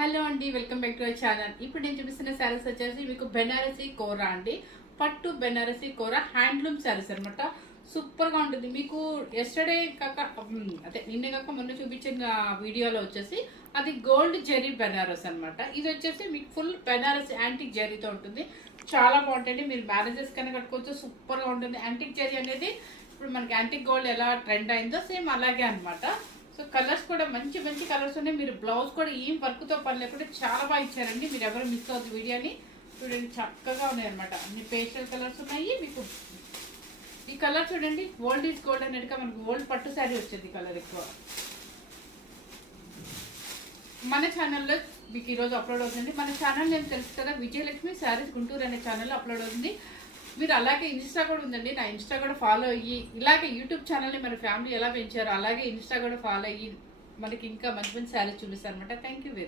Hello అండి, welcome back to our channel. ఇప్పుడు నేను చూపిస్తున్న శారీస్ వచ్చేసి మీకు బెనారసీ కోరా అండి. పట్టు బెనారసీ కోరా హ్యాండ్లూమ్ శారీస్ అనమాట. సూపర్గా ఉంటుంది. మీకు ఎస్టర్డే కాక అదే నిన్న కాక మొన్న చూపించిన వీడియోలో వచ్చేసి అది గోల్డ్ జెరీ బెనారస్ అనమాట. ఇది వచ్చేసి మీకు ఫుల్ బెనారస్ యాంటిక్ జెరీతో ఉంటుంది. చాలా బాగుంటుంది. మీరు మ్యారేజెస్ కన్నా కట్టుకోవచ్చు. సూపర్గా ఉంటుంది. యాంటిక్ జెరీ అనేది ఇప్పుడు మనకి యాంటిక్ గోల్డ్ ఎలా ట్రెండ్ అయిందో సేమ్ అలాగే అనమాట. సో కలర్స్ కూడా మంచి మంచి కలర్స్ ఉన్నాయి. మీరు బ్లౌజ్ కూడా ఏం వర్క్తో పని లేకుండా చాలా బాగా ఇచ్చారండి. మీరు ఎవరు మిస్ అవుతుంది వీడియోని చూడండి. చక్కగా ఉన్నాయి అనమాట. అన్ని పేస్టల్ కలర్స్ ఉన్నాయి. మీకు ఈ కలర్ చూడండి, ఓల్డ్ ఈజ్ గోల్డ్ అన్నట్టుగా మనకు ఓల్డ్ పట్టు శారీ వచ్చేది కలర్ ఎక్కువ. మన ఛానల్లో మీకు ఈరోజు అప్లోడ్ అవుతుంది. మన ఛానల్ నేను తెలుసు కదా, విజయలక్ష్మి శారీస్ గుంటూరు అనే ఛానల్లో అప్లోడ్ అవుతుంది. మీరు అలాగే ఇన్స్టా కూడా ఉందండి, నా ఇన్స్టా కూడా ఫాలో అయ్యి ఇలాగే యూట్యూబ్ ఛానల్ని మన ఫ్యామిలీ ఎలా పెంచారో అలాగే ఇన్స్టా కూడా ఫాలో అయ్యి మనకి ఇంకా మంచి మంచి శారీస్ చూపిస్తారు అనమాట. Thank you very